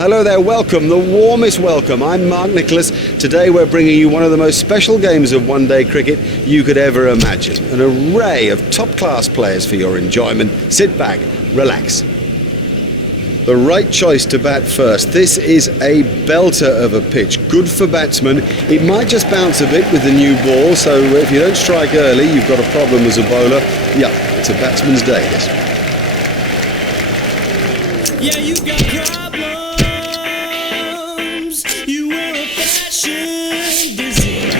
Hello there, welcome, the warmest welcome. I'm Mark Nicholas. Today we're bringing you one of the most special games of one-day cricket you could ever imagine. An array of top-class players for your enjoyment. Sit back, relax. The right choice to bat first. This is a belter of a pitch, good for batsmen. It might just bounce a bit with the new ball, so if you don't strike early, you've got a problem as a bowler. Yeah, it's a batsman's day, this. Yeah, you got problems. You were a fashion disease.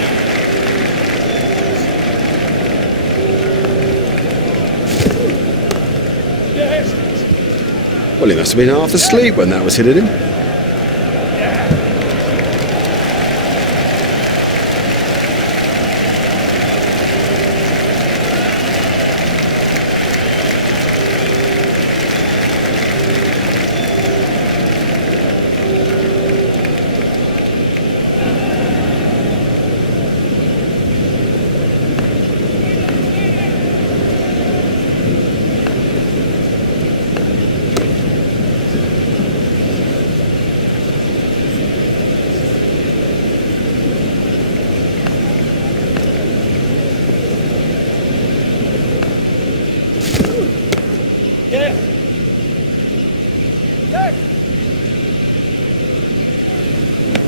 Well, he must have been half asleep when that was hit at him.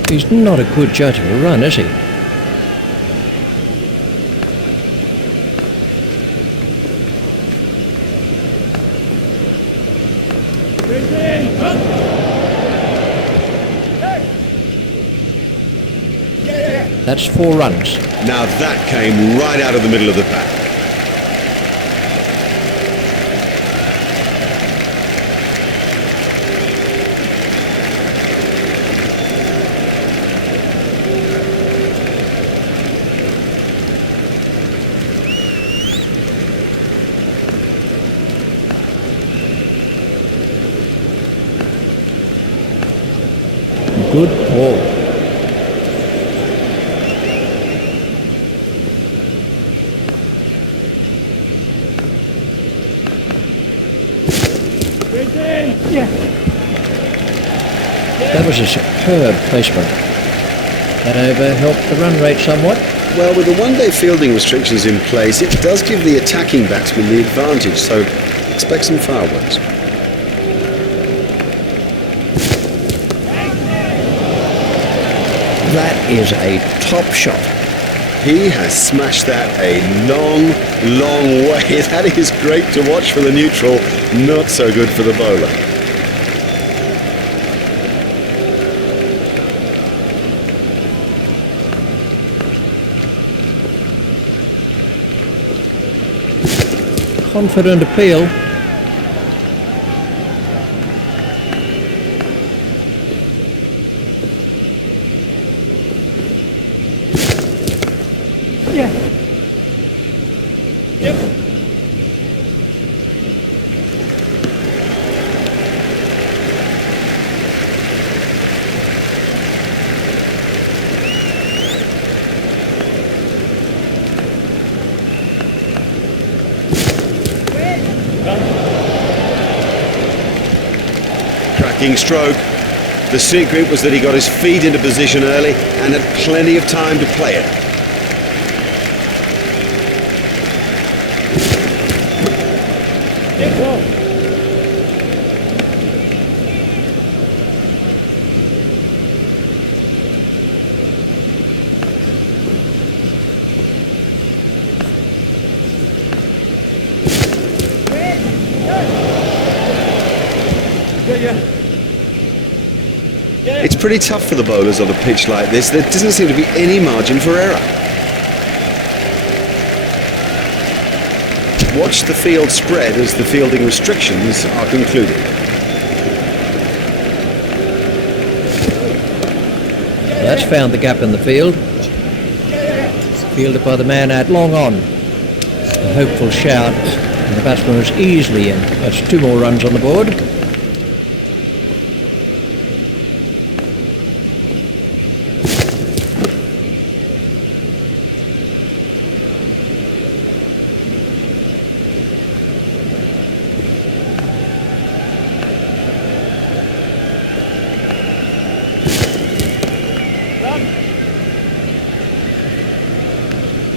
He's not a good judge of a run, is he? That's 4 runs. Now that came right out of the middle of the pack. Good ball. That was a superb placement. That over helped the run rate somewhat. Well, with the one-day fielding restrictions in place, it does give the attacking batsman the advantage, so expect some fireworks. That is a top shot. He has smashed that a long, long way. That is great to watch for the neutral, not so good for the bowler. Confident appeal. Cracking stroke. The secret was that he got his feet into position early and had plenty of time to play it. It's pretty tough for the bowlers on a pitch like this. There doesn't seem to be any margin for error. Watch the field spread as the fielding restrictions are concluded. That's found the gap in the field. Fielded by the man out long on. A hopeful shout, and the batsman was easily in. That's 2 more runs on the board.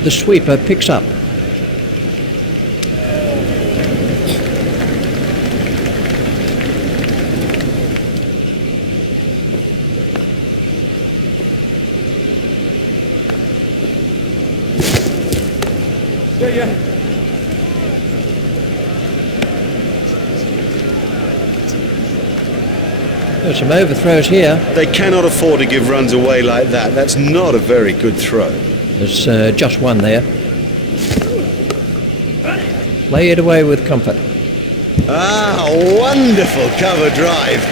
the sweeper picks up. There's some overthrows here. They cannot afford to give runs away like that. That's not a very good throw. There's just one there. Lay it away with comfort. Ah, wonderful cover drive.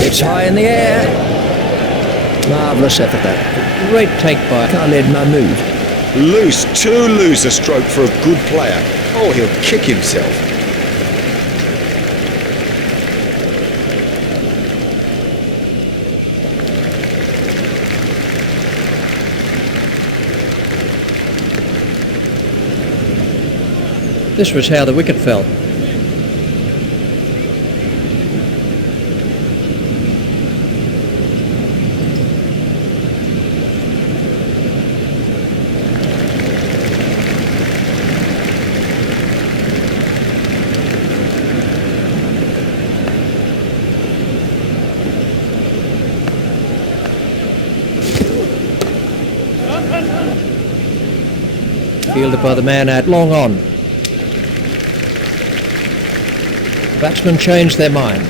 It's high in the air. Marvellous effort that. A great take by Khalid Mahmood. Loose, too loose a stroke for a good player. Oh, he'll kick himself. This was how the wicket fell. Fielded by the man out long on. The batsmen changed their mind.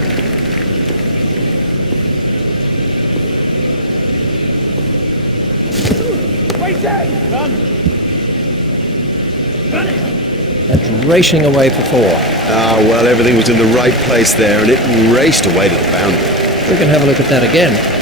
That's racing away for four. Ah, well, everything was in the right place there, and it raced away to the boundary. We can have a look at that again.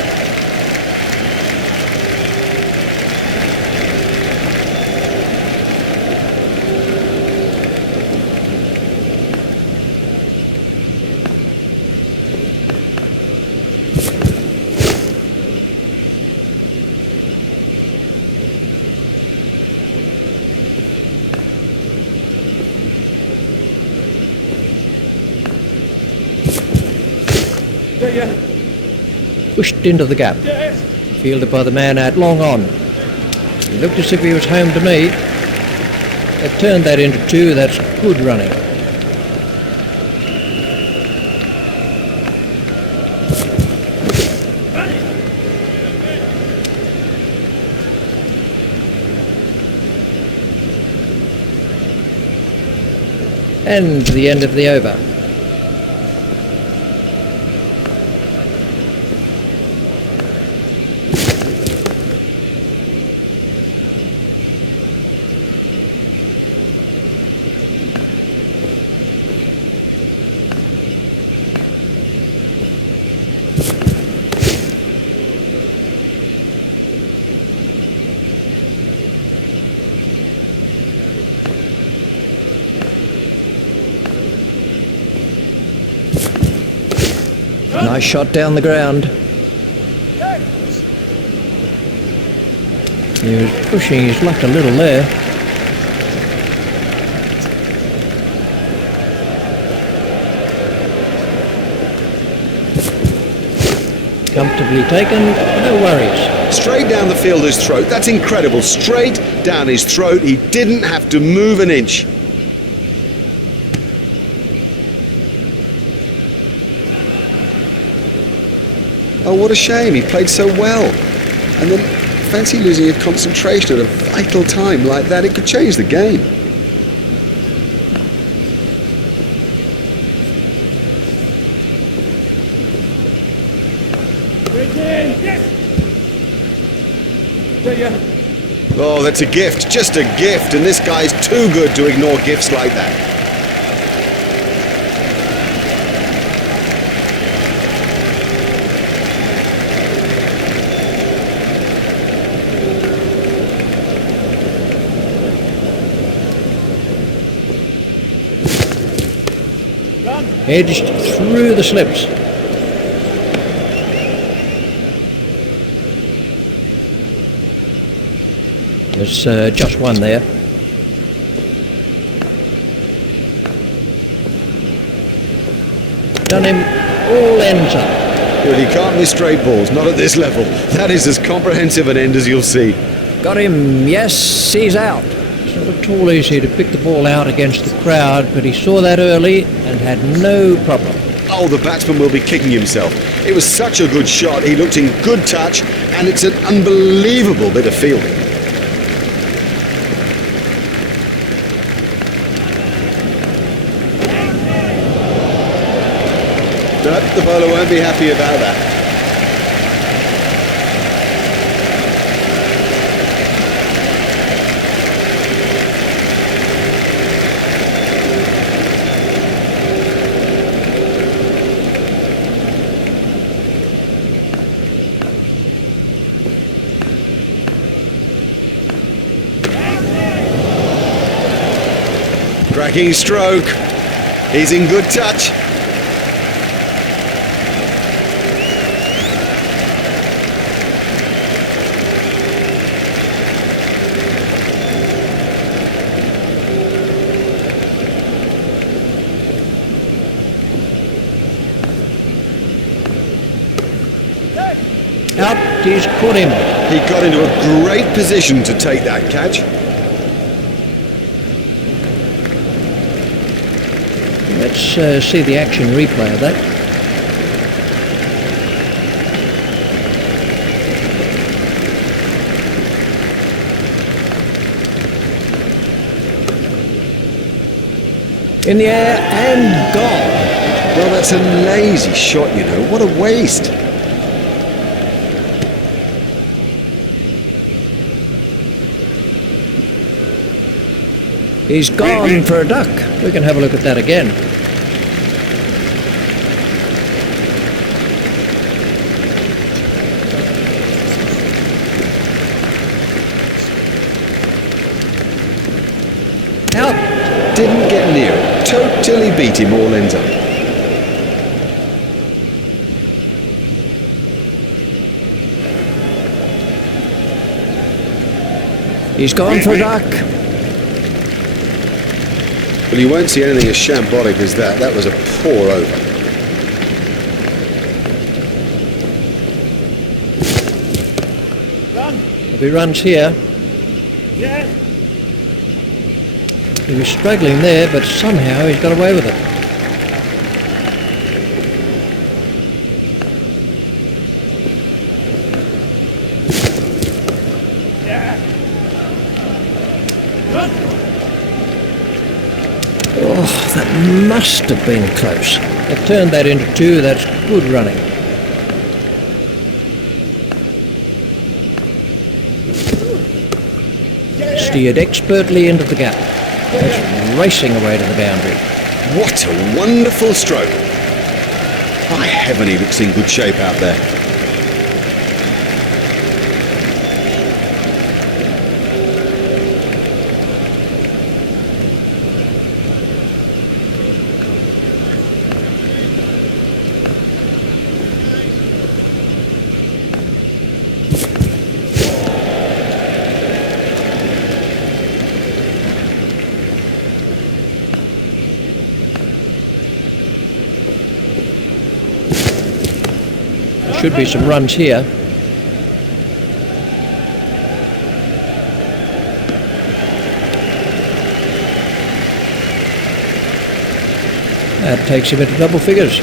Pushed into the gap. Fielded by the man out long on. He looked as if he was home to me. They've turned that into two. That's good running. And the end of the over. Nice shot down the ground. He was pushing his luck a little there. Comfortably taken, no worries. Straight down the fielder's throat. That's incredible. Straight down his throat. He didn't have to move an inch. Oh, what a shame. He played so well. And then fancy losing your concentration at a vital time like that. It could change the game. Oh, that's a gift. Just a gift. And this guy's too good to ignore gifts like that. Edged through the slips. There's just one there. Done him all ends up. Well, you can't miss straight balls, not at this level. That is as comprehensive an end as you'll see. Got him, yes, he's out. It's not at all easy to pick the ball out against the crowd, but he saw that early and had no problem. Oh, the batsman will be kicking himself. It was such a good shot, he looked in good touch, and it's an unbelievable bit of fielding. Nope, the bowler won't be happy about that. Cracking stroke. He's in good touch. Out, he's caught him. He got into a great position to take that catch. Let's see the action replay of that. In the air and gone. Well, that's a lazy shot, you know. What a waste. He's gone for a duck. We can have a look at that again. Out. Didn't get near it. Totally beat him all ends up. He's gone for a duck. Well, you won't see anything as shambolic as that. That was a poor over. There'll be runs here. Yes. He was struggling there, but somehow he's got away with it. Oh, that must have been close. They've turned that into two. That's good running. Steered expertly into the gap. It's racing away to the boundary. What a wonderful stroke. By heaven, he looks in good shape out there. Should be some runs here. That takes him into double figures.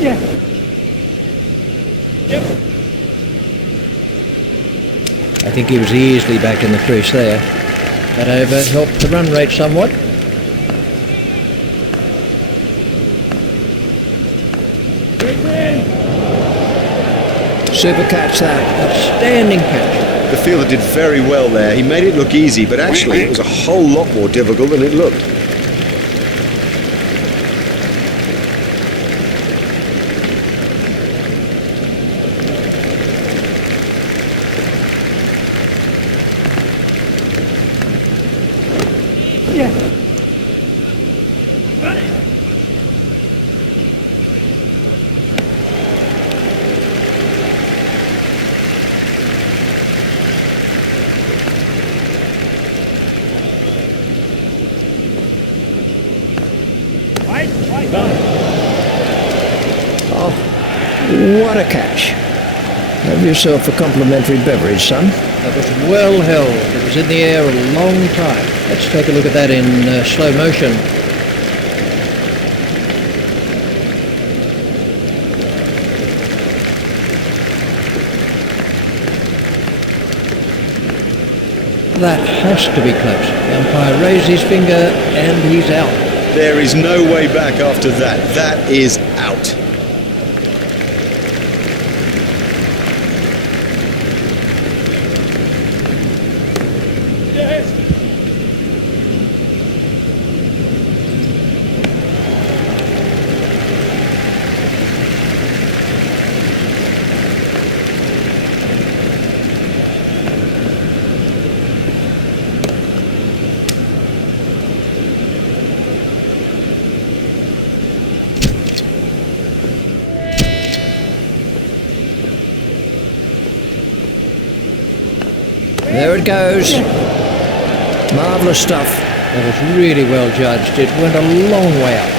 Yeah. Yep. I think he was easily back in the crease there. That over helped the run rate somewhat. Super catch that. Outstanding catch. The fielder did very well there. He made it look easy, but actually it was a whole lot more difficult than it looked. Oh, what a catch. Have yourself a complimentary beverage, son. That was well held. It was in the air a long time. Let's take a look at that in slow motion. That has to be close. The umpire raised his finger and he's out. There is no way back after that. That is out. There it goes. Marvellous stuff. That was really well judged. It went a long way up.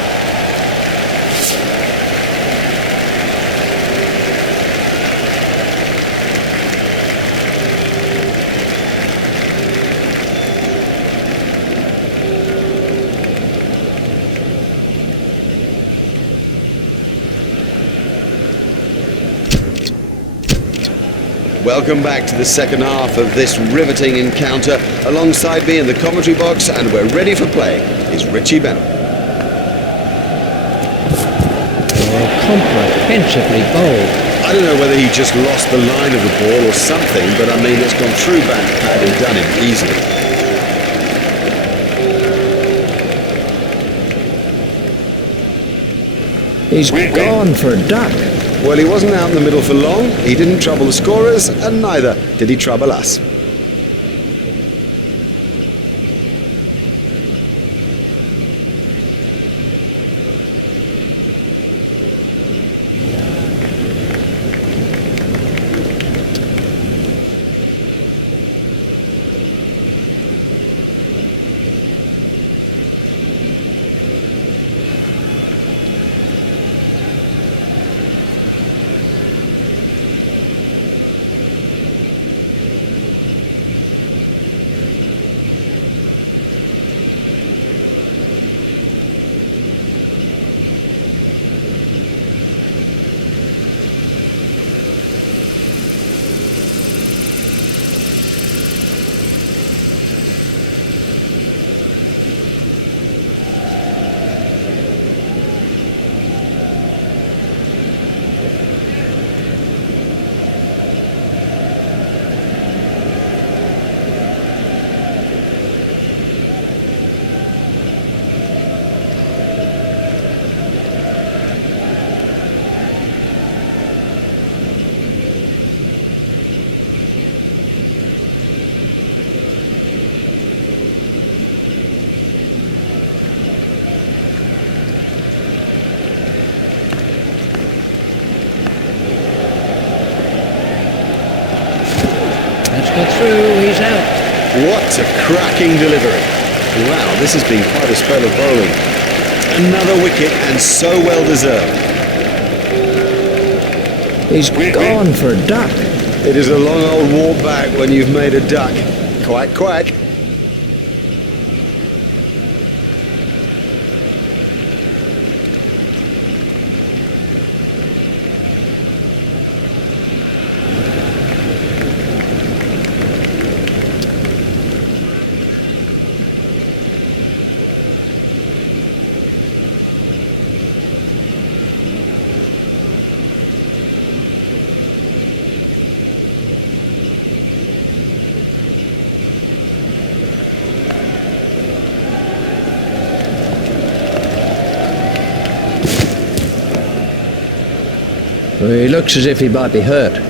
Welcome back to the second half of this riveting encounter. Alongside me in the commentary box, and we're ready for play, is Richie Bennell. Oh, comprehensively bowled. I don't know whether he just lost the line of the ball or something, but I mean, it's gone through back pad and done it easily. He's gone for a duck. Well, he wasn't out in the middle for long, he didn't trouble the scorers, and neither did he trouble us. Got through, he's out. What a cracking delivery. Wow, this has been quite a spell of bowling. Another wicket, and so well deserved. He's gone for a duck. It is a long old walk back when you've made a duck. Quack, quack. He looks as if he might be hurt.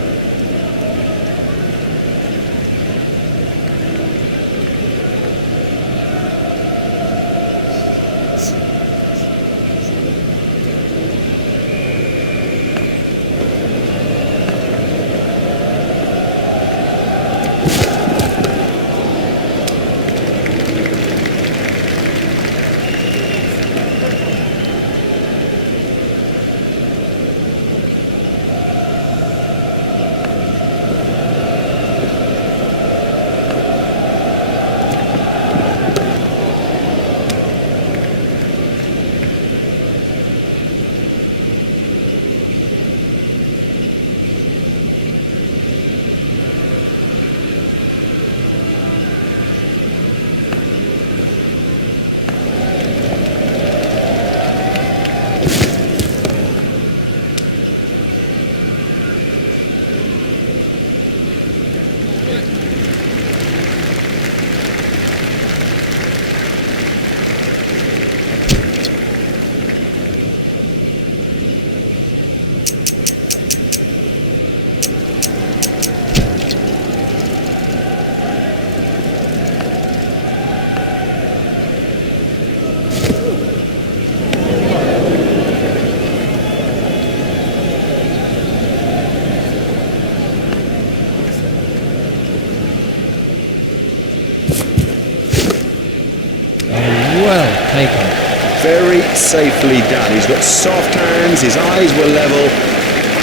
Quite safely done. He's got soft hands, his eyes were level,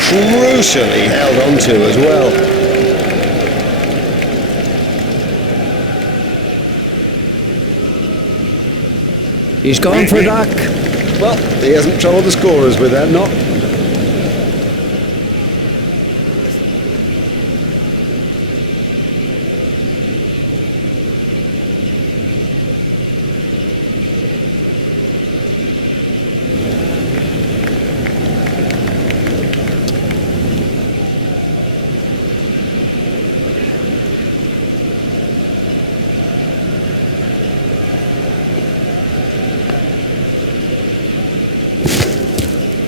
crucially held onto as well. He's gone for a duck. Well, he hasn't troubled the scorers with that knock.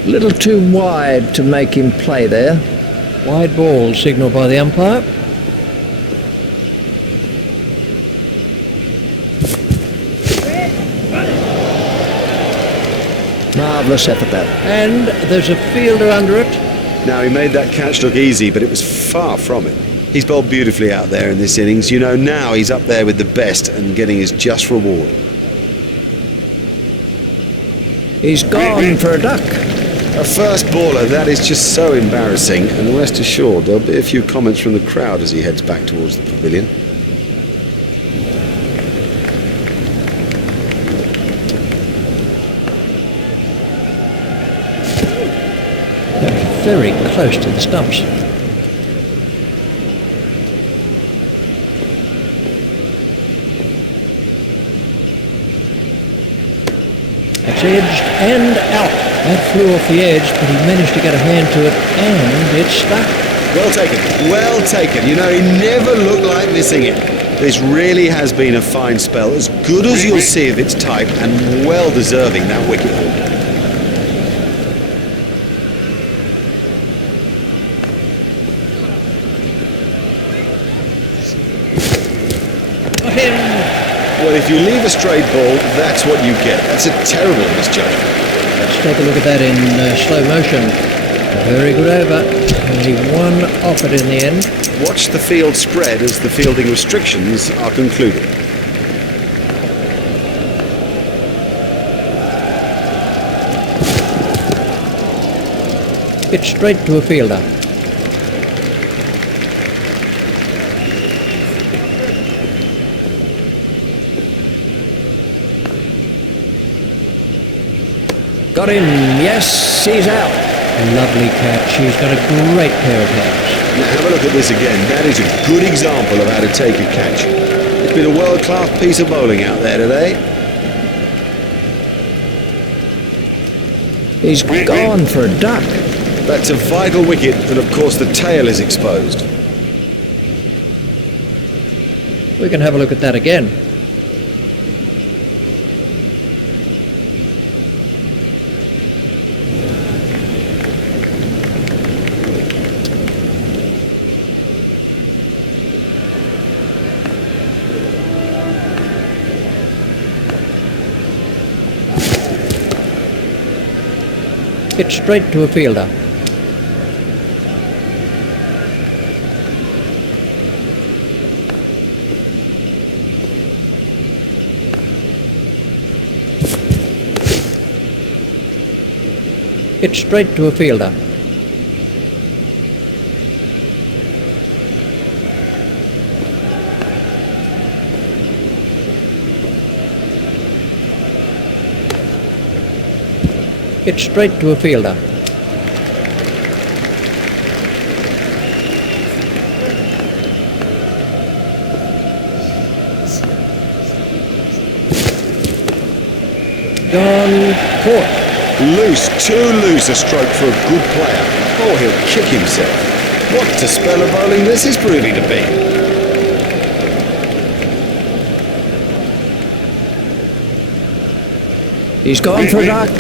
A little too wide to make him play there. Wide ball signalled by the umpire. Marvellous effort that. And there's a fielder under it. Now, he made that catch look easy, but it was far from it. He's bowled beautifully out there in this innings. You know, now he's up there with the best and getting his just reward. He's gone for a duck. A first baller, that is just so embarrassing, and rest assured there'll be a few comments from the crowd as he heads back towards the pavilion. Very close to the stumps. That's edged and out. That flew off the edge, but he managed to get a hand to it, and it stuck. Well taken, well taken. You know, he never looked like missing it. This really has been a fine spell, as good as you'll see of its type, and well deserving that wicket haul. Got him. Well, if you leave a straight ball, that's what you get. That's a terrible misjudgment. Let's take a look at that in slow motion. Very good over. Only one off it in the end. Watch the field spread as the fielding restrictions are concluded. It's straight to a fielder. Got him. Yes, he's out. Lovely catch. He's got a great pair of hands. Now have a look at this again. That is a good example of how to take a catch. It's been a world-class piece of bowling out there today. He's gone for a duck. That's a vital wicket, and of course the tail is exposed. We can have a look at that again. It's straight to a fielder. It's straight to a fielder. It's straight to a fielder. Gone, caught. Loose, too loose a stroke for a good player. Oh, he'll kick himself. What a spell of bowling this is proving to be. He's gone for a duck.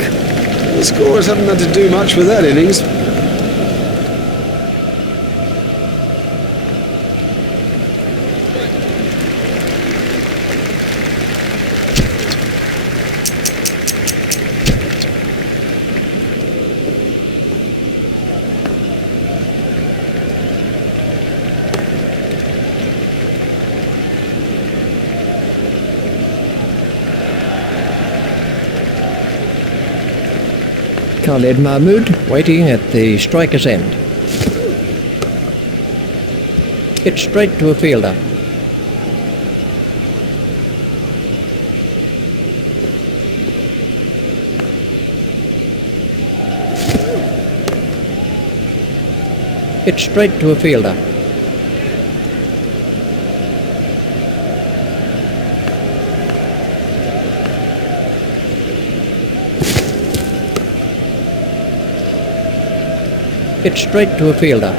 The scorers haven't had to do much with that innings. Khalid Mahmood waiting at the striker's end. Hit straight to a fielder. Hit straight to a fielder. Hit straight to a fielder.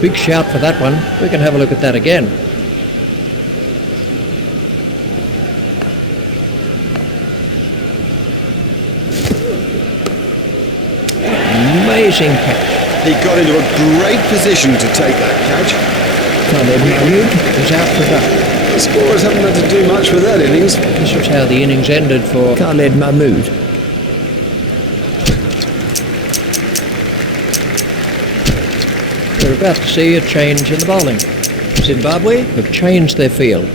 Big shout for that one. We can have a look at that again. Amazing catch. He got into a great position to take that catch. Khalid Mahmood is out for duck. The scorers haven't had to do much with that innings. This was how the innings ended for Khalid Mahmood. We're about to see a change in the bowling. Zimbabwe have changed their field.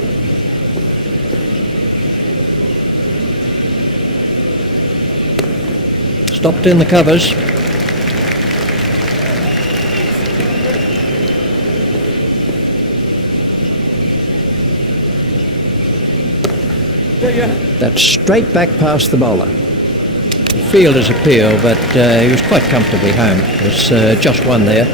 Stopped in the covers. That's straight back past the bowler. The fielder's appeal, but he was quite comfortably home. There's just one there.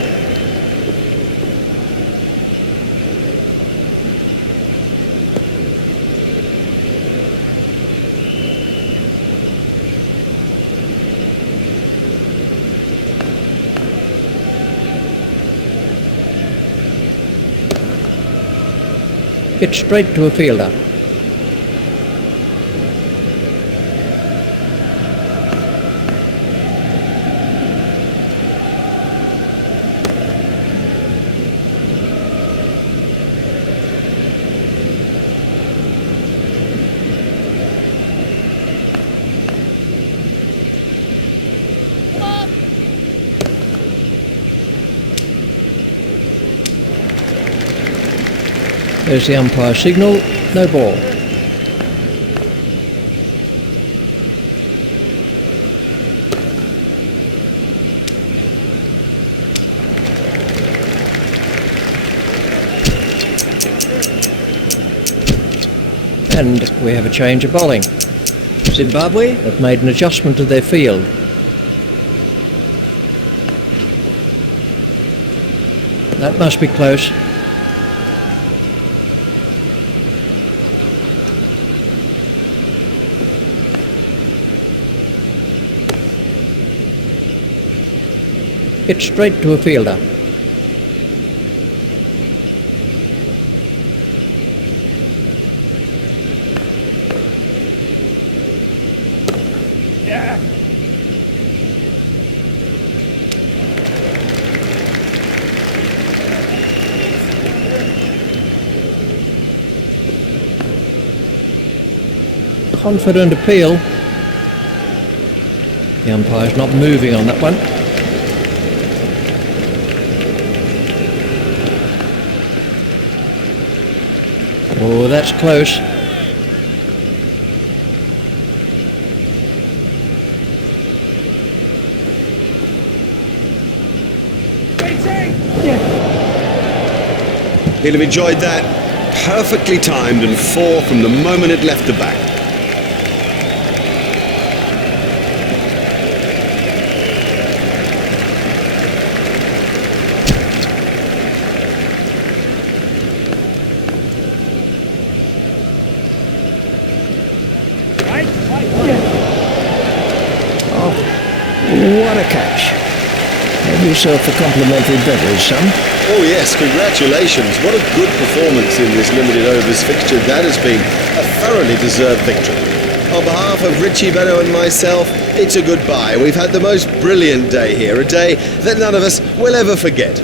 Hit straight to a fielder. There's the umpire signal, no ball. And we have a change of bowling. Zimbabwe have made an adjustment to their field. That must be close. Hit straight to a fielder. Confident appeal. The umpire's not moving on that one. Oh, that's close. He'll have enjoyed that. Perfectly timed and 4 from the moment it left the bat. What a catch. Have yourself a complimentary beverage, son. Oh yes, congratulations. What a good performance in this limited overs fixture. That has been a thoroughly deserved victory. On behalf of Richie Benno and myself, it's a goodbye. We've had the most brilliant day here, a day that none of us will ever forget.